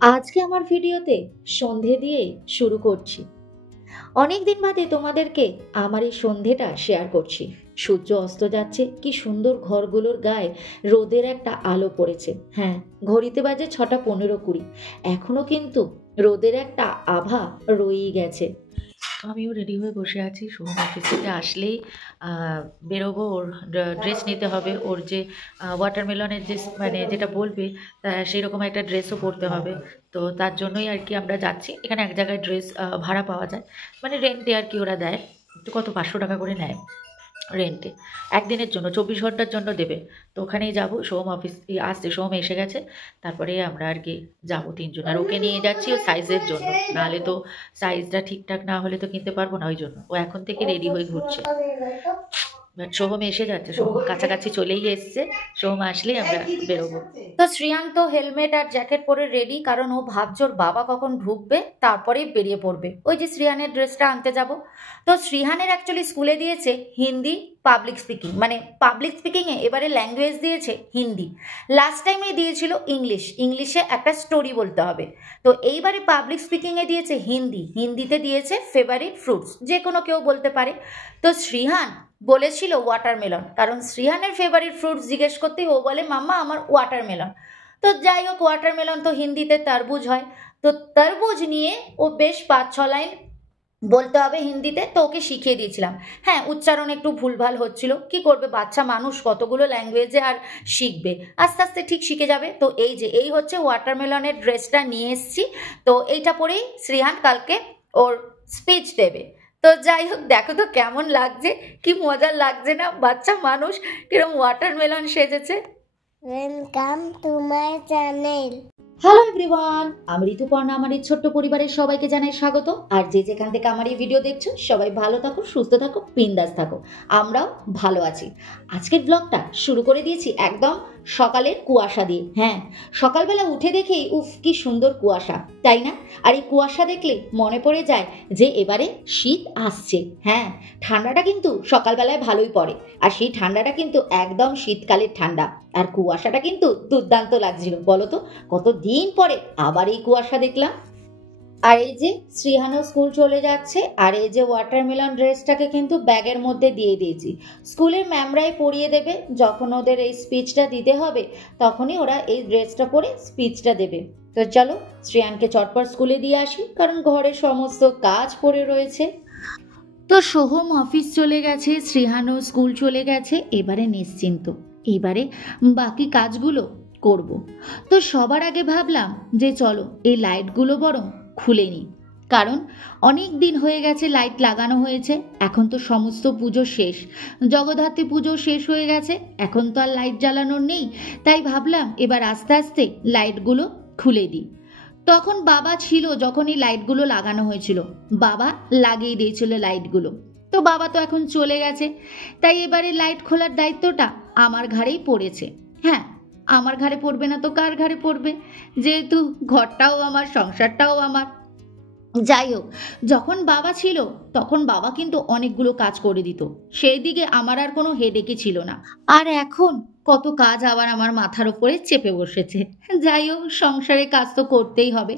আজকে আমার ভিডিওতে সন্ধে দিয়ে শুরু করছি। অনেক দিন বাদে তোমাদেরকে আমার এই সন্ধেটা শেয়ার করছি। সূর্য অস্ত যাচ্ছে, কি সুন্দর ঘরগুলোর গায়ে রোদের একটা আলো পড়েছে। হ্যাঁ, ঘড়িতে বাজে 6:15-20, এখনো কিন্তু রোদের একটা আভা রয়েই গেছে। আমিও রেডি হয়ে বসে আছি। সোহম অফিস থেকে আসলেই বেরোবো, ওর ড্রেস নিতে হবে। ওর যে ওয়াটারমেলনের যে মানে যেটা বলবে সেই রকম একটা ড্রেসও পরতে হবে। তো তার জন্যই আর কি আমরা যাচ্ছি। এখানে এক জায়গায় ড্রেস ভাড়া পাওয়া যায়, মানে রেন্টে আর কি ওরা দেয়। তো কত 500 টাকা করে নেয় রেন্টে, একদিনের জন্য, 24 ঘন্টার জন্য দেবে। তো ওখানেই যাবো। সোহম অফিস আসছে, সোহম এসে গেছে, তারপরে আমরা আর কি যাবো তিনজন। আর ওকে নিয়ে যাচ্ছি ও সাইজের জন্য, নাহলে তো সাইজটা ঠিকঠাক না হলে তো কিনতে পারবো না। ওই জন্য ও এখন থেকে রেডি হয়ে ঘুরছে। বাট সোহম এসে যাচ্ছে, সোহম কাছাকাছি চলেই এসছে। সোহম আসলেই আমরা বেরোবো। তো শ্রিয়ান তো হেলমেট আর জ্যাকেট পরে রেডি, কারণ ও ভাবছে ওর বাবা কখন ঢুকবে, তারপরেই বেরিয়ে পড়বে। ওই যে শ্রিয়ানের ড্রেসটা আনতে যাব। তো শ্রিহানের অ্যাকচুয়ালি স্কুলে দিয়েছে হিন্দি পাবলিক স্পিকিং, মানে পাবলিক স্পিকিংয়ে এবারে ল্যাঙ্গুয়েজ দিয়েছে হিন্দি। লাস্ট টাইমে দিয়েছিল ইংলিশে একটা স্টোরি বলতে হবে। তো এইবারে পাবলিক স্পিকিংয়ে দিয়েছে হিন্দি, হিন্দিতে দিয়েছে ফেভারিট ফ্রুটস, যে কোনো কেউ বলতে পারে। তো শ্রিহান বলেছিল ওয়াটারমেলন, কারণ শ্রিহানের ফেভারিট ফ্রুটস জিজ্ঞেস করতেই ও বলে মাম্মা আমার ওয়াটারমেলন। তো যাই হোক, ওয়াটারমেলন তো হিন্দিতে তরবুজ হয়। তো তরবুজ নিয়ে ও বেশ 5-6 লাইন বলতে হবে হিন্দিতে, তো ওকে শিখিয়ে দিয়েছিলাম। হ্যাঁ, উচ্চারণ একটু ভুলভাল হচ্ছিল, কি করবে, বাচ্চা মানুষ কতগুলো ল্যাঙ্গুয়েজে আর শিখবে, আস্তে আস্তে ঠিক শিখে যাবে। তো এই হচ্ছে ওয়াটারমেলনের ড্রেসটা নিয়ে এসছি। তো এইটা পরেই শ্রিহান কালকে ওর স্পিচ দেবে। তো যাই হোক, দেখো তো কেমন লাগছে, কি মজার লাগছে না, বাচ্চা মানুষ কিরম ওয়াটারমেলন সেজেছে। Welcome to my channel. Hello everyone, আমি ঋতুপর্ণা। আমার এই ছোট্ট পরিবারের সবাইকে জানাই স্বাগত। আর যে যেখান থেকে আমার এই ভিডিও দেখছো, সবাই ভালো থাকো, সুস্থ থাকো, বিন্দাস থাকো। আমরাও ভালো আছি। আজকের ব্লগটা শুরু করে দিয়েছি একদম সকালের কুয়াশা দিয়ে। হ্যাঁ, সকালবেলা উঠে দেখেই উফ কি সুন্দর কুয়াশা, তাই না? আর এই কুয়াশা দেখলে মনে পড়ে যায় যে এবারে শীত আসছে। হ্যাঁ, ঠান্ডাটা কিন্তু সকালবেলায় ভালোই পড়ে, আর সেই ঠান্ডাটা কিন্তু একদম শীতকালের ঠান্ডা। আর কুয়াশাটা কিন্তু দুর্দান্ত লাগছিল, বলো তো, কতদিন পরে আবার এই কুয়াশা দেখলাম। আর এই যে শ্রিহানও স্কুল চলে যাচ্ছে, আর এই যে ওয়াটারমেলন ড্রেসটাকে কিন্তু ব্যাগের মধ্যে দিয়ে দিয়েছি। স্কুলের ম্যামরাই পরিয়ে দেবে, যখন ওদের এই স্পিচটা দিতে হবে তখনই ওরা এই ড্রেসটা পরে স্পিচটা দেবে। তো চলো শ্রিয়ানকে চটপট স্কুলে দিয়ে আসি, কারণ ঘরে সমস্ত কাজ পড়ে রয়েছে। তো সোহম অফিস চলে গেছে, শ্রিহানও স্কুল চলে গেছে, এবারে নিশ্চিন্ত, এবারে বাকি কাজগুলো করব। তো সবার আগে ভাবলাম যে চলো এই লাইটগুলো বরং খুলে নিই, কারণ অনেক দিন হয়ে গেছে লাইট লাগানো হয়েছে। এখন তো সমস্ত পুজো শেষ, জগদ্ধাত্রী পুজো শেষ হয়ে গেছে, এখন তো আর লাইট জ্বালানোর নেই। তাই ভাবলাম এবার আস্তে আস্তে লাইটগুলো খুলে দিই। তখন বাবা ছিল যখন এই লাইটগুলো লাগানো হয়েছিল, বাবা লাগিয়ে দিয়েছিল লাইটগুলো। তো বাবা তো এখন চলে গেছে, তাই এবারে লাইট খোলার দায়িত্বটা আমার ঘাড়েই পড়েছে। হ্যাঁ, আমার ঘাড়ে পড়বে না তো কার ঘাড়ে পড়বে, যেহেতু ঘরটাও আমার, সংসারটাও আমার। যাই হোক, যখন বাবা ছিল তখন বাবা কিন্তু অনেকগুলো কাজ করে দিত, সেই দিকে আমার আর কোনো হেডেকই ছিল না। আর এখন কত কাজ আবার আমার মাথার উপরে চেপে বসেছে। যাই হোক, সংসারে কাজ তো করতেই হবে।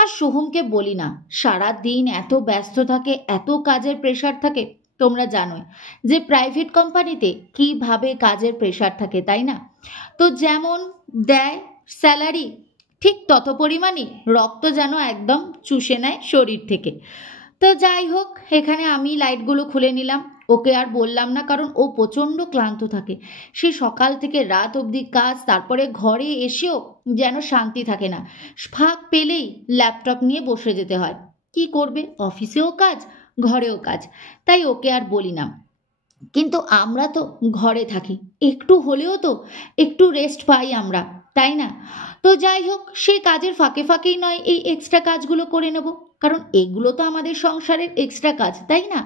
আর সোহমকে বলি না, সারা দিন এত ব্যস্ত থাকে, এত কাজের প্রেশার থাকে। তোমরা জানোই যে প্রাইভেট কোম্পানিতে কিভাবে কাজের প্রেশার থাকে, তাই না? তো যেমন দেয় স্যালারি, ঠিক তত পরিমাণই রক্ত যেন একদম চুষে নেয় শরীর থেকে। তো যাই হোক, এখানে আমি লাইটগুলো খুলে নিলাম। ওকে আর বললাম না, কারণ ও প্রচণ্ড ক্লান্ত থাকে। সে সকাল থেকে রাত অবধি কাজ, তারপরে ঘরে এসেও যেন শান্তি থাকে না, ফাঁক পেলেই ল্যাপটপ নিয়ে বসে যেতে হয়। কি করবে, অফিসেও কাজ, ঘরেও কাজ, তাই ওকে আর বলি না। কিন্তু আমরা তো ঘরে থাকি, একটু হলেও তো একটু রেস্ট পাই আমরা, তাই না? তো যাই হোক, সেই কাজের ফাঁকে ফাঁকেই নয় এই এক্সট্রা কাজগুলো করে নেব, কারণ এগুলো তো আমাদের সংসারের এক্সট্রা কাজ, তাই না?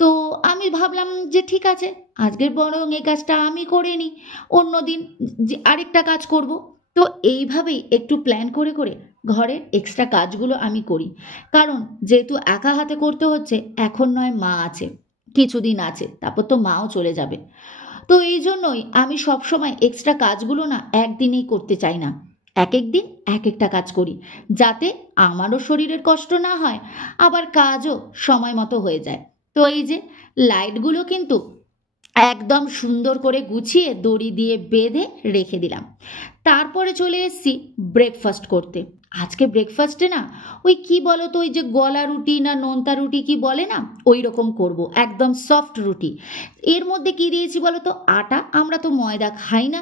তো আমি ভাবলাম যে ঠিক আছে, আজকের বরং এই কাজটা আমি করে নিই, অন্যদিন যে আরেকটা কাজ করব। তো এইভাবেই একটু প্ল্যান করে করে ঘরের এক্সট্রা কাজগুলো আমি করি, কারণ যেহেতু একা হাতে করতে হচ্ছে, এখন নয় মা আছে, কিছুদিন আছে, তারপর তো মাও চলে যাবে। তো এই জন্যই আমি সবসময় এক্সট্রা কাজগুলো না একদিনেই করতে চাই না, এক এক দিন এক একটা কাজ করি, যাতে আমারও শরীরের কষ্ট না হয়, আবার কাজও সময় মতো হয়ে যায়। তো এই যে লাইটগুলো কিন্তু একদম সুন্দর করে গুছিয়ে দড়ি দিয়ে বেঁধে রেখে দিলাম। তারপরে চলে এসেছি ব্রেকফাস্ট করতে। আজকে ব্রেকফাস্টে না ওই কি বলো তো, ওই যে গলা রুটি না নোনতা রুটি কি বলে না, ওই রকম করবো, একদম সফট রুটি। এর মধ্যে কি দিয়েছি বলো তো, আটা, আমরা তো ময়দা খাই না,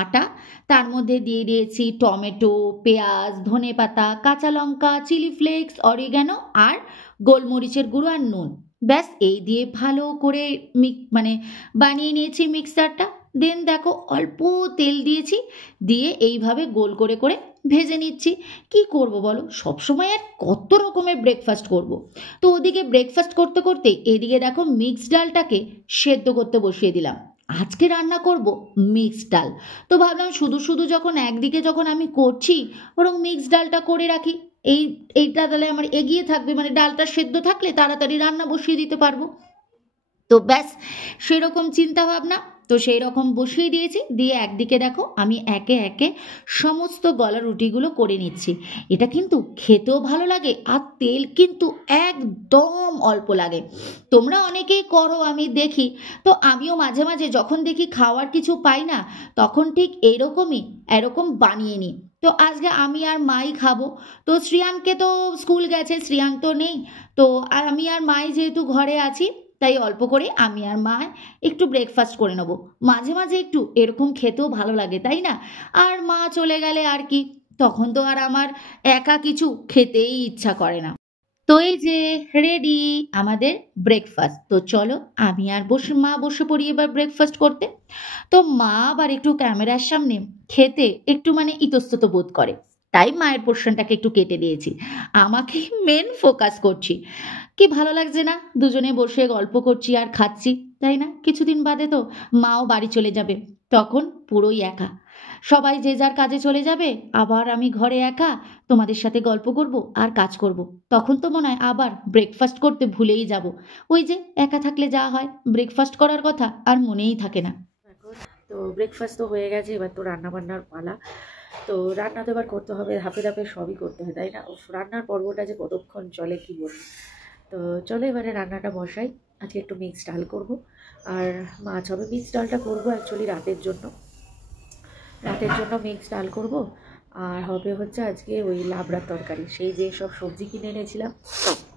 আটা। তার মধ্যে দিয়ে দিয়েছি টমেটো, পেঁয়াজ, ধনেপাতা, কাঁচা লঙ্কা, চিলি ফ্লেক্স, অরিগ্যানো আর গোলমরিচের গুঁড়ো আর নুন। ব্যাস এই দিয়ে ভালো করে বানিয়ে নিয়েছি মিক্সচারটা। দেন দেখো অল্প তেল দিয়েছি, দিয়ে এইভাবে গোল করে করে ভেজে নিচ্ছি। কি করব বলো, সবসময় আর কত রকমের ব্রেকফাস্ট করব। তো ওদিকে ব্রেকফাস্ট করতে করতে এদিকে দেখো মিক্সড ডালটাকে সেদ্ধ করতে বসিয়ে দিলাম। আজকে রান্না করব মিক্সড ডাল। তো ভাবলাম শুধু শুধু যখন একদিকে যখন আমি করছি, বরং মিক্সড ডালটা করে রাখি। এইটা তাহলে আমার এগিয়ে থাকবে, মানে ডালটা সেদ্ধ থাকলে তাড়াতাড়ি রান্না বসিয়ে দিতে পারবো। তো ব্যাস সেরকম চিন্তা ভাবনা, তো সেই রকম বসিয়ে দিয়েছি। দিয়ে একদিকে দেখো আমি একে একে সমস্ত গলা রুটিগুলো করে নিচ্ছি। এটা কিন্তু খেতেও ভালো লাগে, আর তেল কিন্তু একদম অল্প লাগে। তোমরা অনেকেই করো আমি দেখি, তো আমিও মাঝে মাঝে যখন দেখি খাওয়ার কিছু পাই না, তখন ঠিক এরকম বানিয়ে নিই। তো আজকে আমি আর মাই খাবো। তো শ্রিয়ানকে তো স্কুল গেছে, শ্রিয়ান তো নেই। তো আর আমি আর মাই যেহেতু ঘরে আছি, তাই অল্প করে আমি আর মা একটু ব্রেকফাস্ট করে নেবো। মাঝে মাঝে একটু এরকম খেতেও ভালো লাগে, তাই না? আর মা চলে গেলে আর কি, তখন তো আর আমার একা কিছু খেতেই ইচ্ছা করে না। তো এই যে রেডি আমাদের ব্রেকফাস্ট। তো চলো আমি আর মা বসে পড়ি এবার ব্রেকফাস্ট করতে। তো মা আবার একটু ক্যামেরার সামনে খেতে একটু ইতস্তত বোধ করে, তাই মায়ের পোর্শনটাকে একটু কেটে দিয়েছি। আমাকে মেন ফোকাস করছি। কি ভালো লাগছে না, দুজনে বসে গল্প করছি আর খাচ্ছি, তাই না? কিছুদিন বাদে তো মাও বাড়ি চলে যাবে, তখন পুরোই একা, সবাই যে যার কাজে চলে যাবে, আবার আমি ঘরে একা তোমাদের সাথে গল্প করব আর কাজ করব। তখন তো মনে হয় আবার ব্রেকফাস্ট করতে ভুলেই যাব। ওই যে একা থাকলে যা হয়, ব্রেকফাস্ট করার কথা আর মনেই থাকে না। এখন তো ব্রেকফাস্ট তো হয়ে গেছে, এবার তো রান্না বান্নার পালা। তো রান্না তো এবার করতে হবে, ধাপে ধাপে সবই করতে হয়, তাই না? রান্নার পর্বটা যে কতক্ষণ চলে কি বলবো। তো চলো এবারে রান্নাটা বসাই। আজকে একটু মিক্সড ডাল করব আর মাছ হবে। মিক্সড ডালটা করবো অ্যাকচুয়ালি রাতের জন্য মিক্সড ডাল করব। আর হবে হচ্ছে আজকে ওই লাবড়ার তরকারি, সেই যে সব সবজি কিনে এনেছিলাম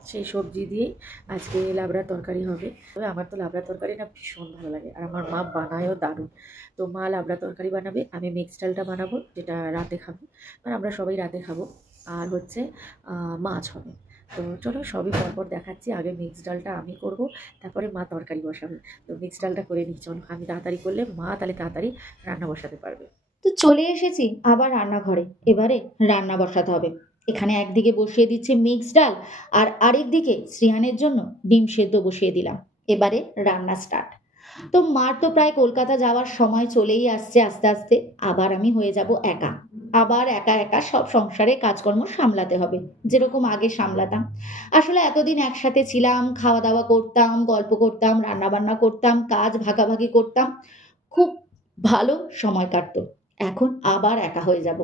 সেই সবজি দিয়েই আজকে লাবড়ার তরকারি হবে। তবে আমার তো লাবড়ার তরকারি না ভীষণ ভালো লাগে, আর আমার মা বানায়ও দারুণ। তো মা লাবড়া তরকারি বানাবে, আমি মিক্সড ডালটা বানাবো, যেটা রাতে খাবো, মানে আমরা সবাই রাতে খাবো। আর হচ্ছে মাছ হবে। তো চলো সবই পরপর দেখাচ্ছি। আগে মিক্সড ডালটা আমি করব, তারপরে মা তরকারি বসাবে। তো মিক্সড ডালটা করে নিই চলো, আমি তাড়াতাড়ি করলে মা তাহলে তাড়াতাড়ি রান্না বসাতে পারবে। তো চলে এসেছি আবার রান্নাঘরে, এবারে রান্না বসাতে হবে। এখানে একদিকে বসিয়ে দিচ্ছি মিক্সড ডাল, আর আরেক দিকে শ্রিয়ানের জন্য ডিম সেদ্ধ বসিয়ে দিলাম। এবারে রান্না স্টার্ট। তো মার তো প্রায় কলকাতা যাওয়ার সময় চলেই আসছে আস্তে আস্তে। আবার আমি হয়ে যাব একা, আবার একা একা সব সংসারে কাজকর্ম সামলাতে হবে, যেরকম আগে সামলাতাম। আসলে এতদিন একসাথে ছিলাম, খাওয়া দাওয়া করতাম, গল্প করতাম, রান্না বান্না করতাম, কাজ ভাগাভাগি করতাম, খুব ভালো সময় কাটতো। এখন আবার একা হয়ে যাব।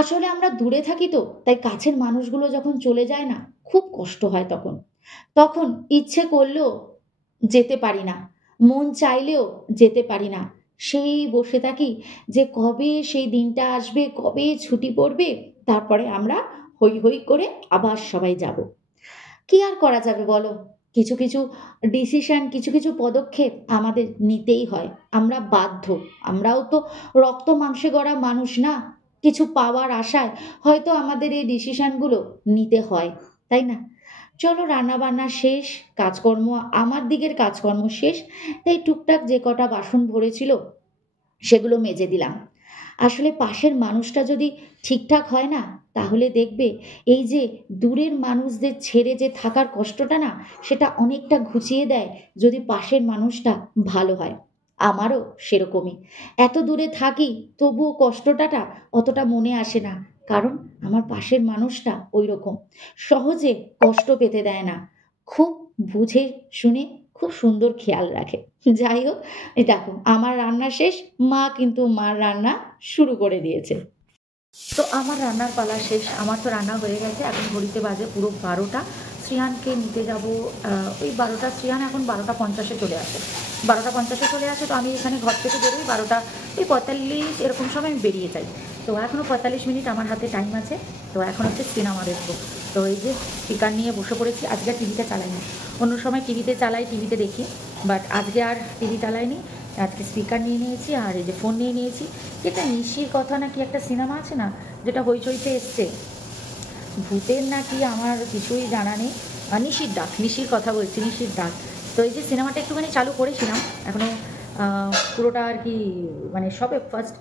আসলে আমরা দূরে থাকি, তো তাই কাছের মানুষগুলো যখন চলে যায় না, খুব কষ্ট হয়। তখন তখন ইচ্ছে করলেও যেতে পারি না, মন চাইলেও যেতে পারি না। সেই বসে থাকি যে কবে সেই দিনটা আসবে, কবে ছুটি পড়বে, তারপরে আমরা হই হই করে আবার সবাই যাব। কি আর করা যাবে বলো, কিছু কিছু ডিসিশন, কিছু কিছু পদক্ষেপ আমাদের নিতেই হয়, আমরা বাধ্য। আমরাও তো রক্ত মাংসে গড়া মানুষ না, কিছু পাওয়ার আশায় হয়তো আমাদের এই ডিসিশনগুলো নিতে হয়, তাই না? চলো রান্না বান্না শেষ, কাজকর্ম, আমার দিকের কাজকর্ম শেষ, তাই টুকটাক যে কটা বাসন ভরেছিল সেগুলো মেজে দিলাম। আসলে পাশের মানুষটা যদি ঠিকঠাক হয় না, তাহলে দেখবে এই যে দূরের মানুষদের ছেড়ে যে থাকার কষ্টটা না, সেটা অনেকটা ঘুচিয়ে দেয় যদি পাশের মানুষটা ভালো হয়। আমারও সেরকমই, এত দূরে থাকি তবুও কষ্টটা অতটা মনে আসে না, কারণ আমার পাশের মানুষটা ওই রকম সহজে কষ্ট পেতে দেয় না, খুব বুঝে শুনে খুব সুন্দর খেয়াল রাখে। যাই হোক, এই দেখো আমার রান্না শেষ, মা কিন্তু মার রান্না শুরু করে দিয়েছে। তো আমার রান্নার পালা শেষ, আমার তো রান্না হয়ে গেছে। এখন ঘড়িতে বাজে পুরো 12টা। শ্রিয়ানকে নিতে যাব ওই 12টা, শ্রিয়ান এখন 12টা 50-এ চলে আসে, 12টা 50-এ চলে আসে। তো আমি এখানে ঘর থেকে বেরোই 12টা 45 এরকম সময় আমি বেরিয়ে যাই। তো এখনও 45 মিনিট আমার হাতে টাইম আছে। তো এখন হচ্ছে সিনেমা দেখবো। তো এই যে স্পিকার নিয়ে বসে পড়েছি। আজকে আর টিভিতে চালাইনি, অন্য সময় টিভিতে চালাই, টিভিতে দেখি, বাট আজকে আর টিভি চালাইনি। আজকে স্পিকার নিয়ে নিয়েছি আর এই যে ফোন নিয়ে নিয়েছি। এটা নিশির কথা নাকি একটা সিনেমা আছে না, যেটা হইচইতে এসছে, ভূতের নাকি, আমার কিছুই জানা নেই। নিশির ডাক, নিশির কথা বলছি, নিশির ডাক। তো এই যে সিনেমাটা একটুখানি চালু করেছিলাম, এখনও পুরোটা আর কি মানে সবে ফার্স্ট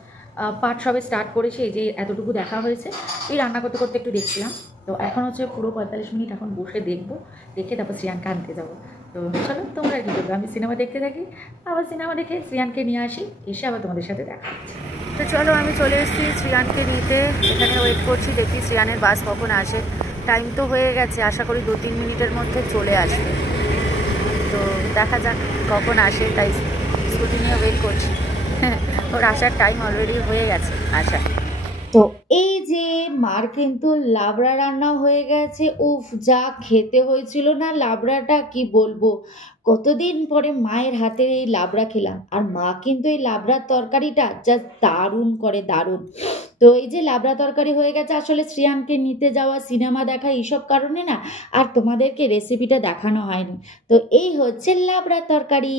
পার্ট সবে স্টার্ট করেছি, এই যে এতটুকু দেখা হয়েছে। এই রান্না করতে করতে একটু দেখছিলাম। তো এখন হচ্ছে পুরো 45 মিনিট এখন বসে দেখবো, দেখে তারপর শ্রিয়ানকে আনতে যাবো। তো চলো, তোমরা কী করবে, আমি সিনেমা দেখতে থাকি, আবার সিনেমা দেখে শ্রিয়ানকে নিয়ে আসি, এসে আবার তোমাদের সাথে দেখা হচ্ছে। তো চলো, আমি চলে এসেছি শ্রিয়ানকে নিতে, এখানে ওয়েট করছি, দেখি শ্রিয়ানের বাস কখন আসে। টাইম তো হয়ে গেছে, আশা করি 2-3 মিনিটের মধ্যে চলে আসবে। তো দেখা যাক কখন আসে, তাই স্কুটি নিয়ে ওয়েট করছি। ওর আসার টাইম অলরেডি হয়ে গেছে আসা। তো এই যে মার কিন্তু লাবড়া রান্না হয়ে গেছে। উফ, যা খেতে হয়েছিল না লাবড়াটা, কি বলবো। কতদিন পরে মায়ের হাতের এই লাবড়া খেলাম, আর মা কিন্তু এই লাবড়ার তরকারিটা জাস্ট দারুণ করে, দারুণ। তো এই যে লাবড়া তরকারি হয়ে গেছে, আসলে শ্রিয়ানকে নিতে যাওয়া, সিনেমা দেখা, এইসব কারণে না আর তোমাদেরকে রেসিপিটা দেখানো হয়নি। তো এই হচ্ছে লাবড়া তরকারি।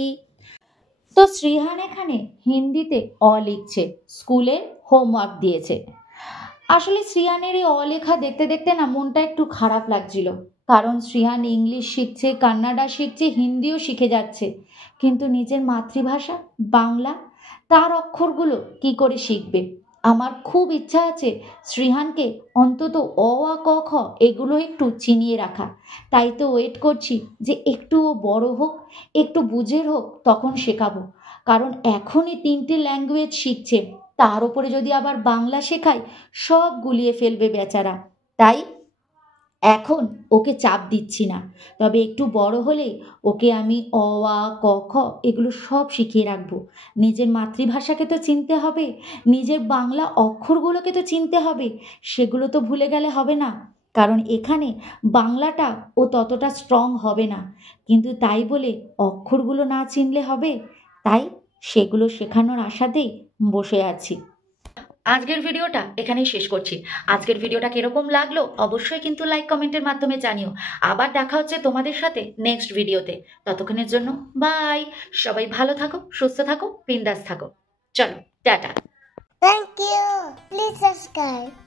তো শ্রিহান এখানে হিন্দিতে অ লিখছে, স্কুলে হোমওয়ার্ক দিয়েছে। আসলে শ্রিয়ানের এই অলেখা দেখতে দেখতে না মনটা একটু খারাপ লাগছিল, কারণ শ্রিয়ান ইংলিশ শিখছে, কান্নাডা শিখছে, হিন্দিও শিখে যাচ্ছে, কিন্তু নিজের মাতৃভাষা বাংলা, তার অক্ষরগুলো কি করে শিখবে। আমার খুব ইচ্ছা আছে শ্রিহানকে অন্তত অ আ ক খ এগুলো একটু চিনিয়ে রাখা। তাই তো ওয়েট করছি যে একটু ও বড় হোক, একটু বুঝের হোক, তখন শেখাবো। কারণ এখনই 3টে ল্যাঙ্গুয়েজ শিখছে, তার উপরে যদি আবার বাংলা শেখাই, সব গুলিয়ে ফেলবে বেচারা। তাই এখন ওকে চাপ দিচ্ছি না, তবে একটু বড় হলেই ওকে আমি অ আ ক খ এগুলো সব শিখিয়ে রাখবো। নিজের মাতৃভাষাকে তো চিনতে হবে, নিজের বাংলা অক্ষরগুলোকে তো চিনতে হবে, সেগুলো তো ভুলে গেলে হবে না। কারণ এখানে বাংলাটা ও ততটা স্ট্রং হবে না, কিন্তু তাই বলে অক্ষরগুলো না চিনলে হবে? তাই সেগুলো শেখানোর আশাতেই বসে আছি। আজকের ভিডিওটা এখানেই শেষ করছি। আজকের ভিডিওটা কিরকম লাগলো অবশ্যই কিন্তু লাইক কমেন্টের মাধ্যমে জানিও। আবার দেখা হচ্ছে তোমাদের সাথে নেক্সট ভিডিওতে। ততক্ষণের জন্য বাই। সবাই ভালো থাকো, সুস্থ থাকো, বিন্দাস থাকো। চলো, tata. Thank you. Please subscribe.